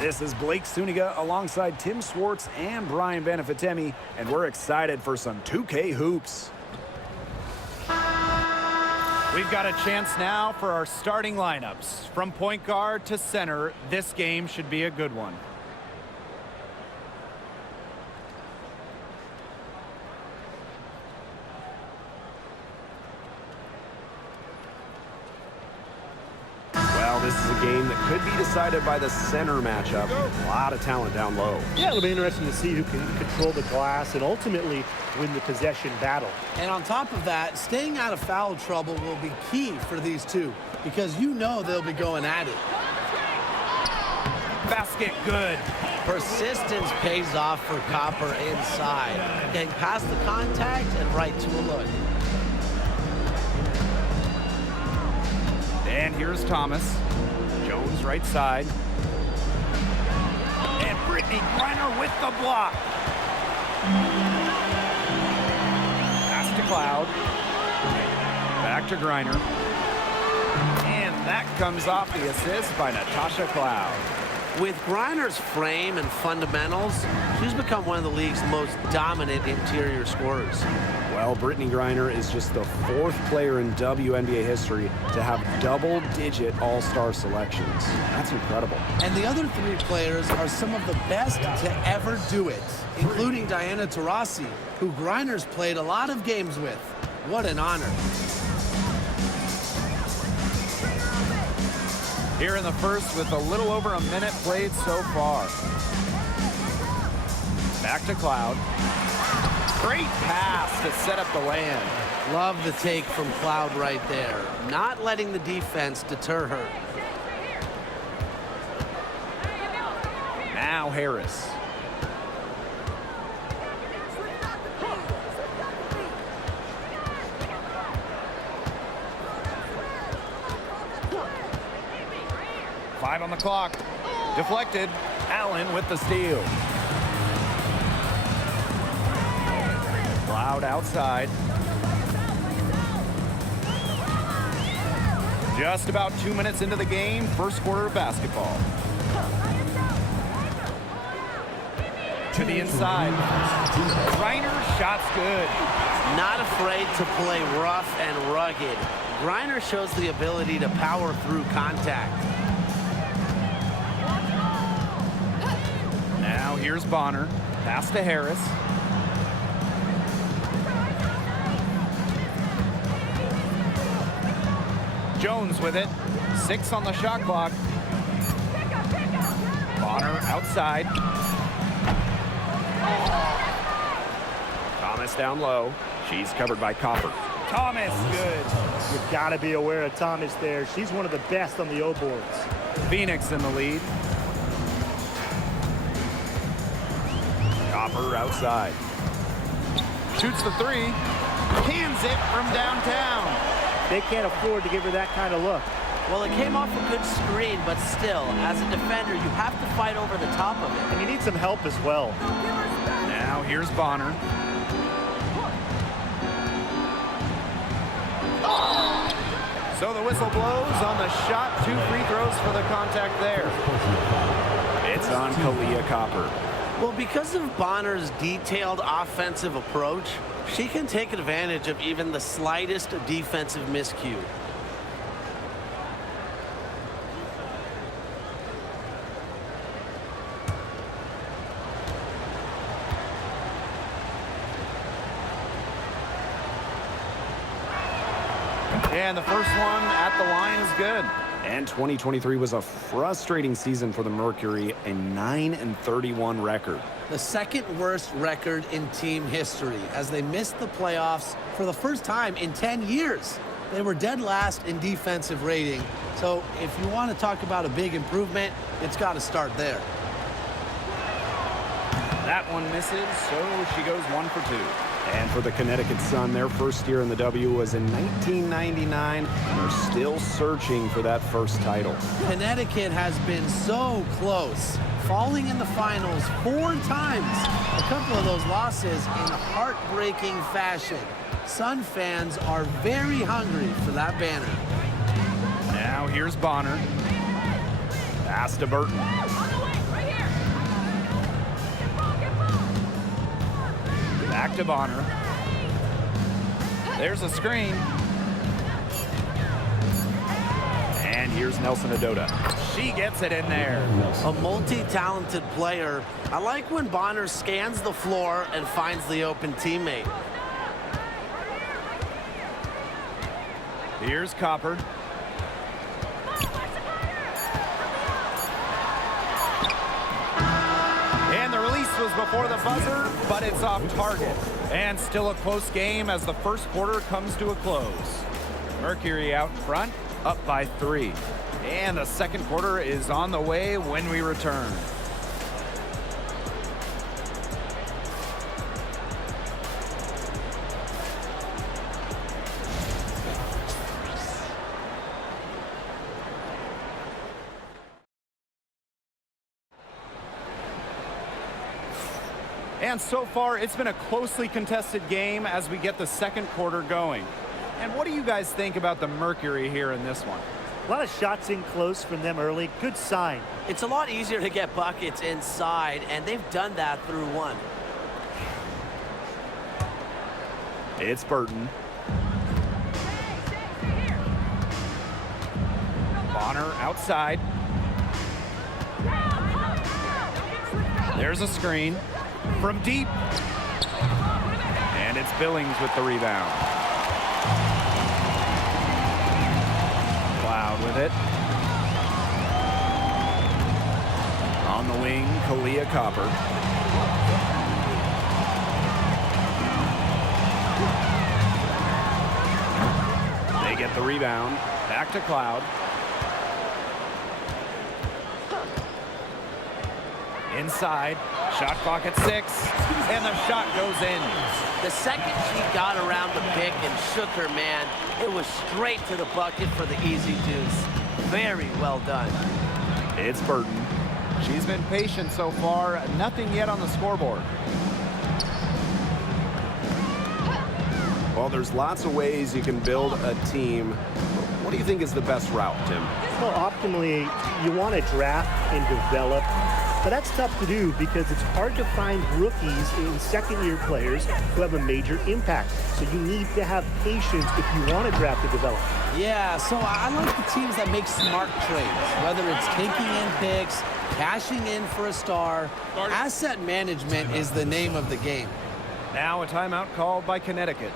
This is Blake Suniga alongside Tim Swartz and Brian Benefitemi, and we're excited for some 2K hoops. We've got a chance now for our starting lineups. From point guard to center, this game should be a good one. Well, this is a game that could be decided by the center matchup. A lot of talent down low. Yeah, it'll be interesting to see who can control the glass and ultimately win the possession battle. And on top of that, staying out of foul trouble will be key for these two because you know they'll be going at it. Basket good. Persistence pays off for Copper inside. Getting past the contact and right to a look. And here's Thomas. Jones right side. And Brittany Griner with the block. Pass to Cloud. Back to Griner. And that comes off the assist by Natasha Cloud. With Griner's frame and fundamentals, she's become one of the league's most dominant interior scorers. Well, Brittany Griner is just the 4th player in WNBA history to have double-digit all-star selections. That's incredible. And the other 3 players are some of the best to ever do it, including Diana Taurasi, who Griner's played a lot of games with. What an honor. Here in the first with a little over a minute played so far. Back to Cloud. Great pass to set up the land. Love the take from Cloud right there. Not letting the defense deter her. Now Harris. Five on the clock. Deflected. Allen with the steal. Cloud outside. Just about 2 minutes into the game, first quarter of basketball. To the inside. Griner, shot's good. Not afraid to play rough and rugged. Griner shows the ability to power through contact. Now here's Bonner. Pass to Harris. Jones with it. 6 on the shot clock. Bonner outside. Thomas down low. She's covered by Copper. Thomas, good. You've got to be aware of Thomas there. She's one of the best on the O boards. Phoenix in the lead. Copper outside. Shoots the 3. Cans it from downtown. They can't afford to give her that kind of look. Well, it came off a good screen, but still, as a defender, you have to fight over the top of it. And you need some help as well. Now here's Bonner. So the whistle blows on the shot. 2 free throws for the contact there. It's on Kalia Copper. Well, because of Bonner's detailed offensive approach, she can take advantage of even the slightest defensive miscue. And the first one at the line is good. And 2023 was a frustrating season for the Mercury, a 9-31 record. The 2nd worst record in team history as they missed the playoffs for the first time in 10 years. They were dead last in defensive rating. So if you want to talk about a big improvement, it's got to start there. That one misses, so she goes 1 for 2. And for the Connecticut Sun, their first year in the W was in 1999, and they're still searching for that first title. Connecticut has been so close, falling in the finals 4 times. A couple of those losses in heartbreaking fashion. Sun fans are very hungry for that banner. Now here's Bonner. Pass to Burton. Back to Bonner. There's a screen. And here's Nelson Adota. She gets it in there. A multi-talented player. I like when Bonner scans the floor and finds the open teammate. Here's Copper. And the release was before the buzzer, but it's off target. And still a close game as the first quarter comes to a close. Mercury out front, up by 3. And the second quarter is on the way when we return. And so far, it's been a closely contested game as we get the second quarter going. And what do you guys think about the Mercury here in this one? A lot of shots in close from them early. Good sign. It's a lot easier to get buckets inside, and they've done that through one. It's Burton. Bonner outside. There's a screen from deep. And it's Billings with the rebound. Cloud with it. On the wing, Kalia Copper. They get the rebound. Back to Cloud. Inside. Shot clock at 6. And the shot goes in. The second she got around the pick and shook her man, it was straight to the bucket for the easy deuce. Very well done. It's Burton. She's been patient so far. Nothing yet on the scoreboard. Well, there's lots of ways you can build a team. What do you think is the best route, Tim? Well, optimally, you want to draft and develop. But that's tough to do because it's hard to find rookies in second-year players who have a major impact. So you need to have patience if you want to draft and develop. Yeah, so I like the teams that make smart trades, whether it's taking in picks, cashing in for a star. Asset management is the name of the game. Now a timeout called by Connecticut.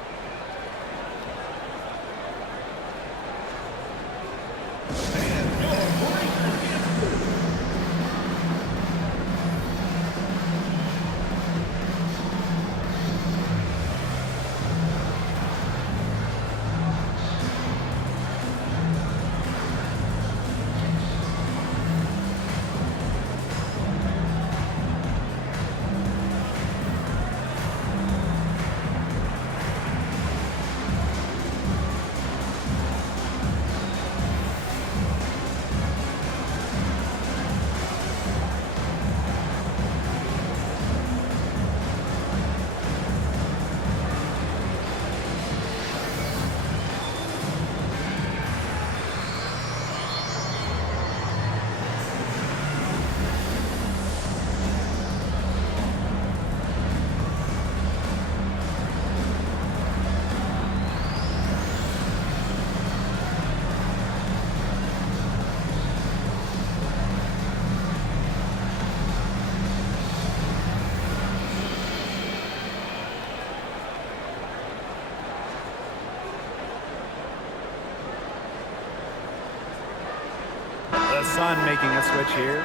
The Sun making a switch here.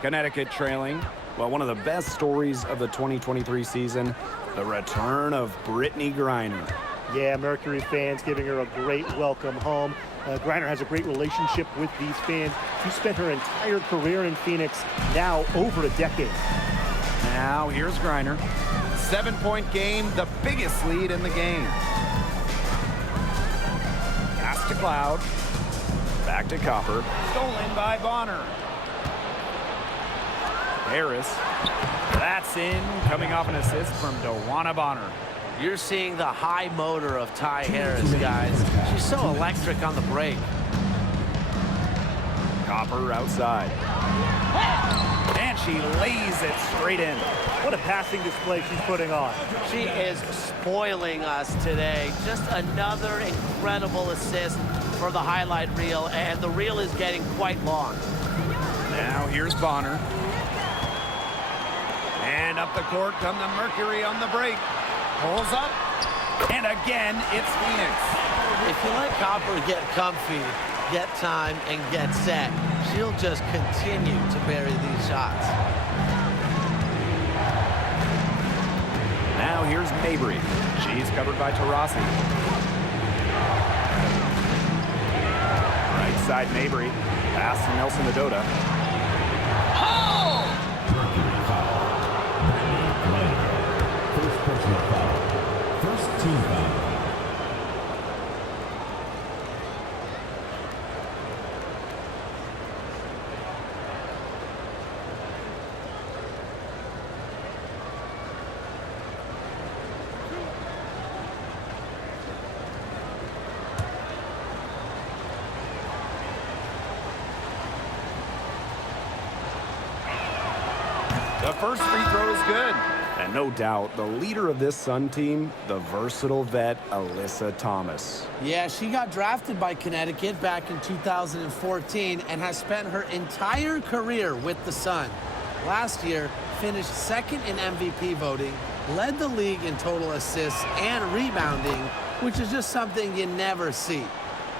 Connecticut trailing. Well, one of the best stories of the 2023 season, the return of Brittany Griner. Yeah, Mercury fans giving her a great welcome home. Griner has a great relationship with these fans. She spent her entire career in Phoenix, now over a decade. Now here's Griner. 7-point game, the biggest lead in the game. Pass to Cloud. Back to Copper. Stolen by Bonner. Harris. That's in, coming off an assist from Dewana Bonner. You're seeing the high motor of Ty Harris, guys. She's so electric on the break. Copper outside. And she lays it straight in. What a passing display she's putting on. She is spoiling us today. Just another incredible assist for the highlight reel, and the reel is getting quite long. Now here's Bonner. And up the court come the Mercury on the break. Pulls up. And again, it's Phoenix. If you let Copper get comfy, get time, and get set, she'll just continue to bury these shots. Now here's Mabry. She's covered by Taurasi. Right side Mabry. Pass to Nelson Adota. First personal foul. First team foul. The first free throw is good. And no doubt, the leader of this Sun team, the versatile vet, Alyssa Thomas. Yeah, she got drafted by Connecticut back in 2014 and has spent her entire career with the Sun. Last year, finished second in MVP voting, led the league in total assists and rebounding, which is just something you never see.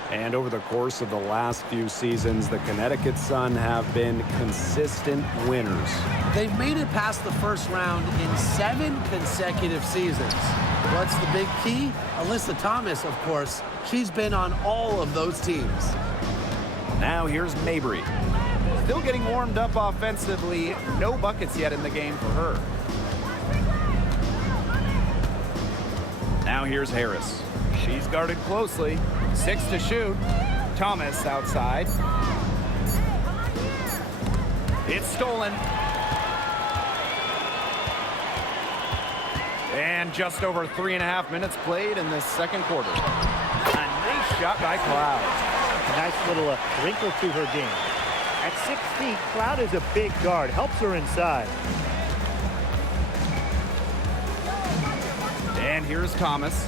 And over the course of the last few seasons, the Connecticut Sun have been consistent winners. They've made it past the first round in 7 consecutive seasons. What's the big key? Alyssa Thomas, of course. She's been on all of those teams. Now here's Mabry. Still getting warmed up offensively. No buckets yet in the game for her. Now here's Harris. She's guarded closely. 6 to shoot. Thomas outside. It's stolen. And just over 3.5 minutes played in this second quarter. A nice shot by Cloud. A nice little wrinkle to her game. At 6 feet, Cloud is a big guard. Helps her inside. And here's Thomas.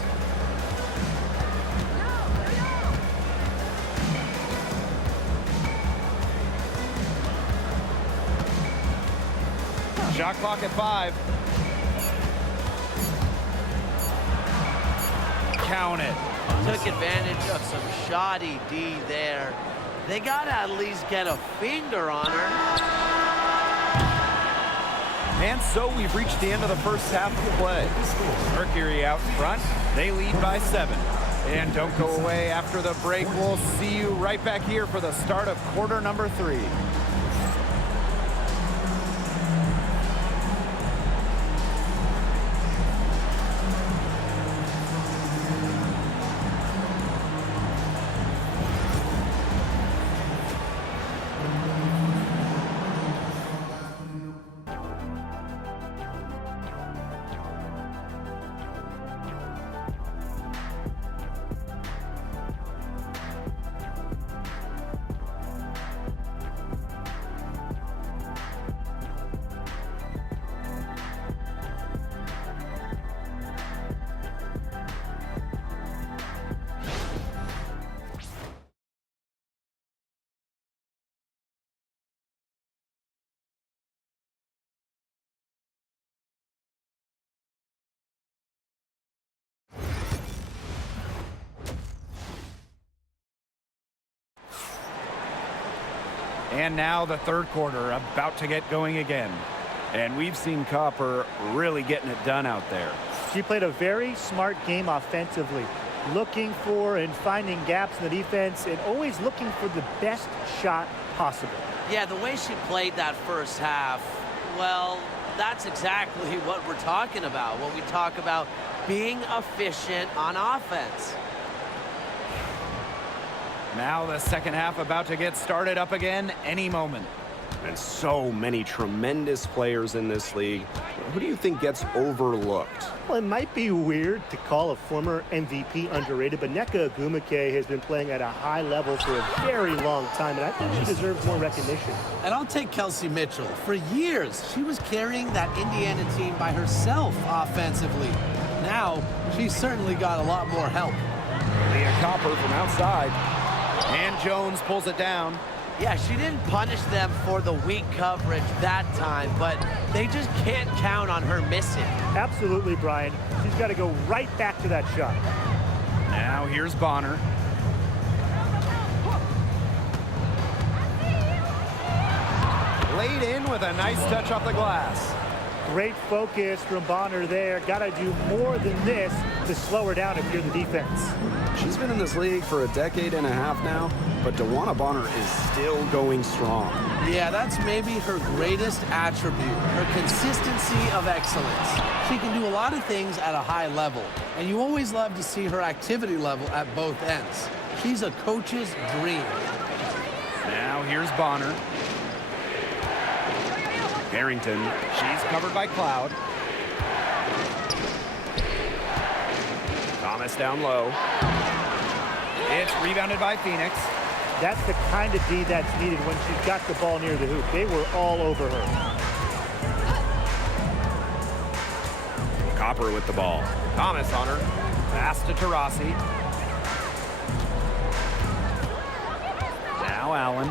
Shot clock at 5. Count it. Took advantage of some shoddy D there. They got to at least get a finger on her. And so we've reached the end of the first half of the play. Mercury out front. They lead by 7. And don't go away after the break. We'll see you right back here for the start of quarter number 3. And now the third quarter about to get going again. And we've seen Copper really getting it done out there. She played a very smart game offensively, looking for and finding gaps in the defense and always looking for the best shot possible. Yeah, the way she played that first half, well, that's exactly what we're talking about when we talk about being efficient on offense. Now the second half about to get started up again any moment. And so many tremendous players in this league. Who do you think gets overlooked? Well, it might be weird to call a former MVP underrated, but Nneka Ogwumike has been playing at a high level for a very long time, and I think she deserves more recognition. And I'll take Kelsey Mitchell. For years, she was carrying that Indiana team by herself offensively. Now, she's certainly got a lot more help. Leah Copper from outside. And Jones pulls it down. Yeah, she didn't punish them for the weak coverage that time, but they just can't count on her missing. Absolutely, Brian. She's got to go right back to that shot. Now here's Bonner. Laid in with a nice touch off the glass. Great focus from Bonner there. Got to do more than this to slow her down if you're the defense. She's been in this league for a decade and a half now, but DeWanna Bonner is still going strong. Yeah, that's maybe her greatest attribute, her consistency of excellence. She can do a lot of things at a high level, and you always love to see her activity level at both ends. She's a coach's dream. Now here's Bonner. Harrington, she's covered by Cloud. Thomas down low. It's rebounded by Phoenix. That's the kind of D that's needed when she's got the ball near the hoop. They were all over her. Copper with the ball. Thomas on her. Pass to Taurasi. Now Allen.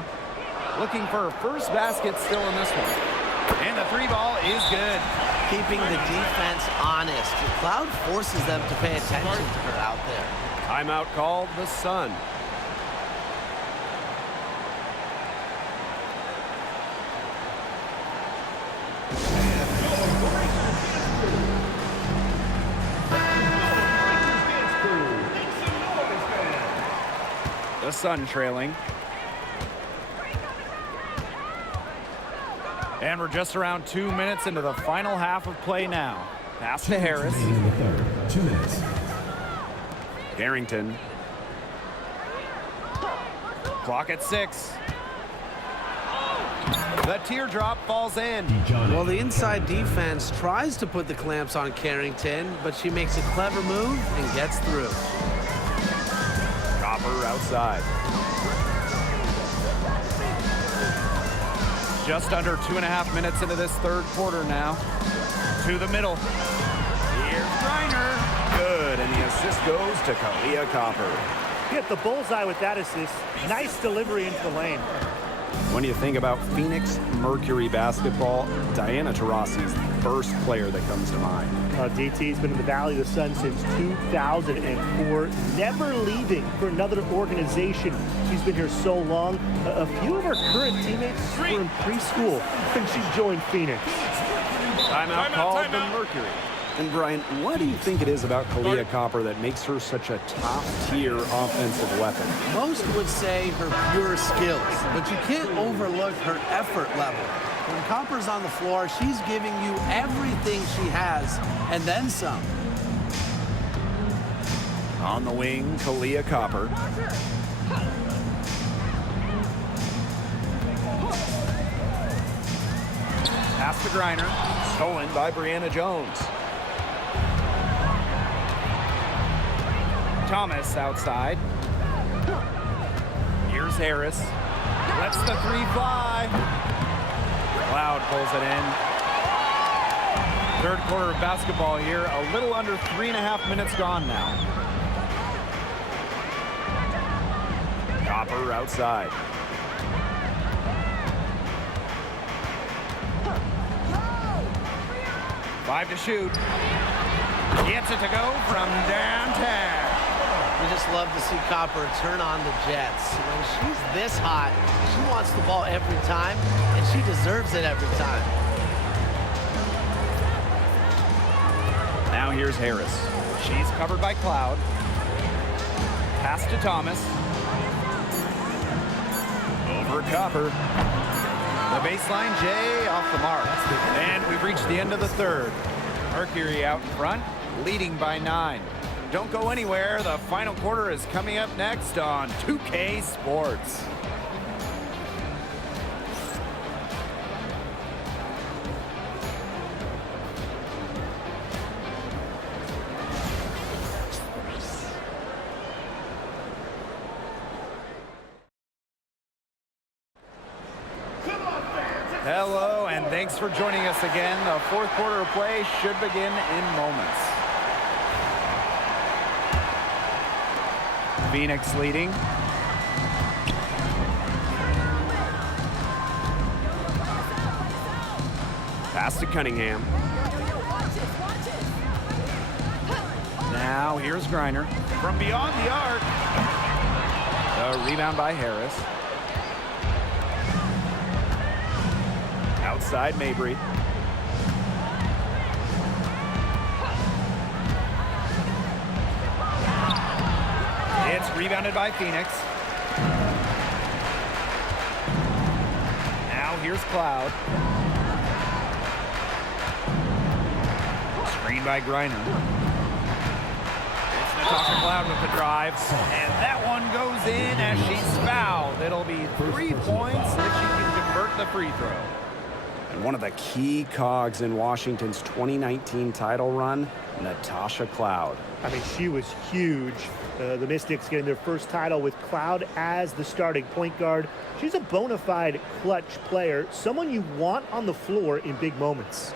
Looking for her first basket still in this one. And the three ball is good. Keeping the defense honest. Cloud forces them to pay attention to her out there. Timeout called the Sun. The Sun trailing. And we're just around 2 minutes into the final half of play now. Pass to Harris. In the third. 2 minutes. Harrington. Clock at 6. The teardrop falls in. Well, the inside defense tries to put the clamps on Carrington, but she makes a clever move and gets through. Copper outside. Just under 2.5 minutes into this third quarter now. To the middle. Here's Griner. Good, and the assist goes to Kalia Copper. Hit the bullseye with that assist. Nice delivery into the lane. When you think about Phoenix Mercury basketball, Diana Taurasi's the first player that comes to mind. DT's been in the Valley of the Sun since 2004, never leaving for another organization. She's been here so long. A few of her current teammates were in preschool when she joined Phoenix. Timeout called the Mercury. And Brian, what do you think it is about Kalia Copper that makes her such a top-tier offensive weapon? Most would say her pure skills, but you can't overlook her effort level. When Copper's on the floor, she's giving you everything she has, and then some. On the wing, Kalia Copper. Pass to Griner. Stolen by Brianna Jones. Thomas outside. Here's Harris. Lets the three fly. Cloud pulls it in. Third quarter of basketball here. A little under 3.5 minutes gone now. Copper outside. Five to shoot. Gets it to go from downtown. We just love to see Copper turn on the Jets. When she's this hot, she wants the ball every time, and she deserves it every time. Now here's Harris. She's covered by Cloud. Pass to Thomas. Over Copper. The baseline, Jay off the mark. And we've reached the end of the third. Mercury out in front, leading by 9. Don't go anywhere. The final quarter is coming up next on 2K Sports. Hello, and thanks for joining us again. The fourth quarter of play should begin in moments. Phoenix leading. Pass to Cunningham. Now here's Griner from beyond the arc. The rebound by Harris. Outside Mabry. It's rebounded by Phoenix. Now here's Cloud. Screen by Griner. It's Natasha Cloud with the drive. And that one goes in as she's fouled. It'll be 3 points if she can convert the free throw. And one of the key cogs in Washington's 2019 title run, Natasha Cloud. I mean, she was huge. The Mystics getting their first title with Cloud as the starting point guard. She's a bona fide clutch player, someone you want on the floor in big moments.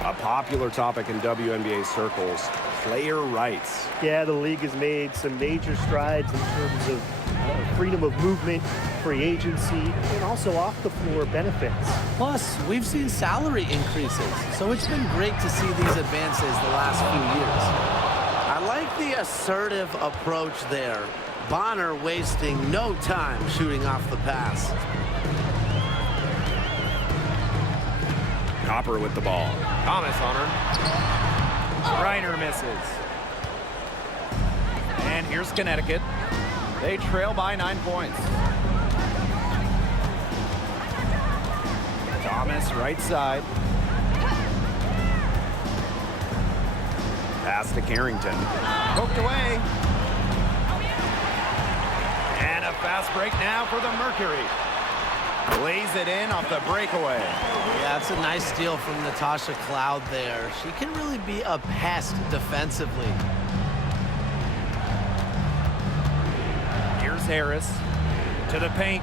A popular topic in WNBA circles, player rights. Yeah, the league has made some major strides in terms of freedom of movement, free agency, and also off-the-floor benefits. Plus, we've seen salary increases, so it's been great to see these advances the last few years. I like the assertive approach there. Bonner wasting no time shooting off the pass. Copper with the ball. Thomas on her. Griner misses. And here's Connecticut. They trail by 9 points. Thomas right side. Pass to Carrington. Poked away. And a fast break now for the Mercury. Lays it in off the breakaway. Yeah, that's a nice steal from Natasha Cloud there. She can really be a pest defensively. Here's Harris to the paint.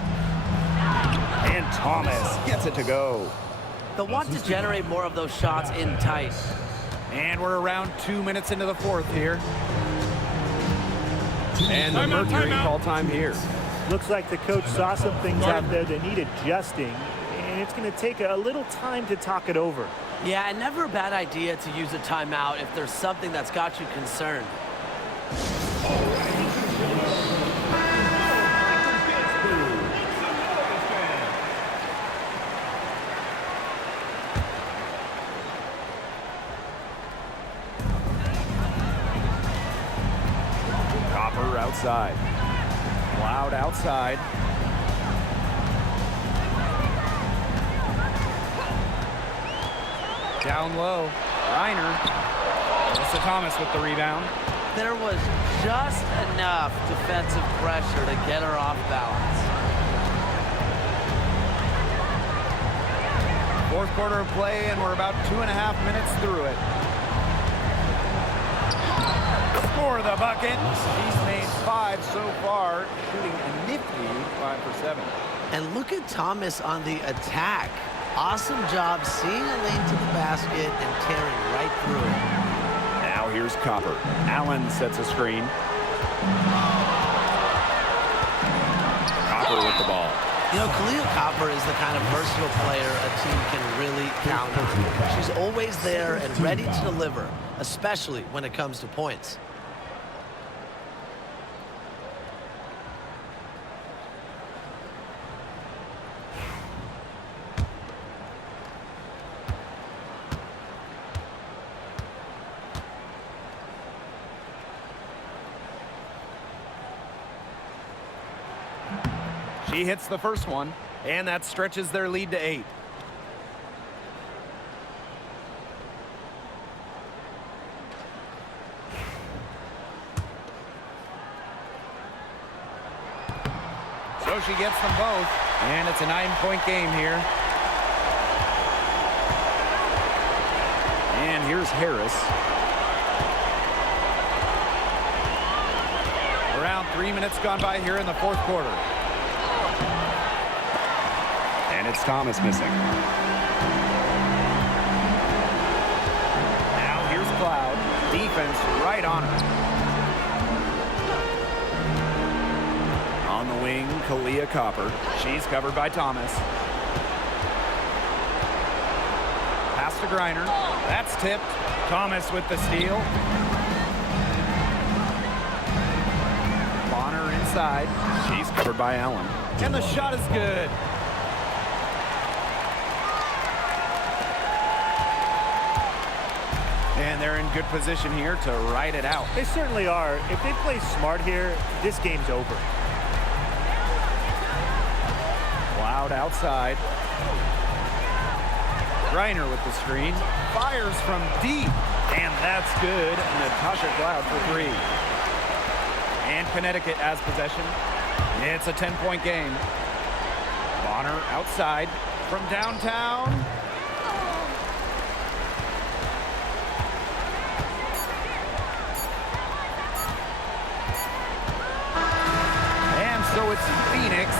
And Thomas gets it to go. They'll want to generate more of those shots in tight. And we're around 2 minutes into the fourth here. And the Mercury call time here. Looks like the coach saw some things out there that need adjusting, and it's going to take a little time to talk it over. Yeah, and never a bad idea to use a timeout if there's something that's got you concerned. Copper outside. Cloud outside. Down low. Reiner. Melissa Thomas with the rebound. There was just enough defensive pressure to get her off balance. Fourth quarter of play, and we're about 2.5 minutes through it. For the bucket. She's made 5 so far, shooting a nifty 5 for 7. And look at Thomas on the attack. Awesome job seeing a lane to the basket and tearing right through it. Now here's Copper. Allen sets a screen. Copper with the ball. You know, Khalil Copper is the kind of versatile player a team can really count on. She's always there and ready to deliver, especially when it comes to points. She hits the first one, and that stretches their lead to 8. So she gets them both, and it's a 9-point game here. And here's Harris. 3 minutes gone by here in the fourth quarter. And it's Thomas missing. Now here's Cloud. Defense right on her. On the wing, Kalia Copper. She's covered by Thomas. Pass to Griner. That's tipped. Thomas with the steal. Bonner inside. She's covered by Allen. And the shot is good. And they're in good position here to ride it out. They certainly are. If they play smart here, this game's over. Cloud outside. Griner with the screen. Fires from deep. And that's good. Natasha Cloud for 3. And Connecticut has possession. It's a 10-point game. Bonner outside from downtown. And so it's Phoenix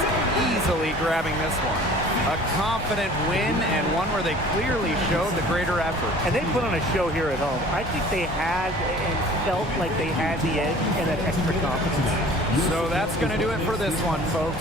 easily grabbing this one. A confident win and one where they clearly showed the greater effort. And they put on a show here at home. I think they had and felt like they had the edge and that extra confidence. So that's going to do it for this one, folks.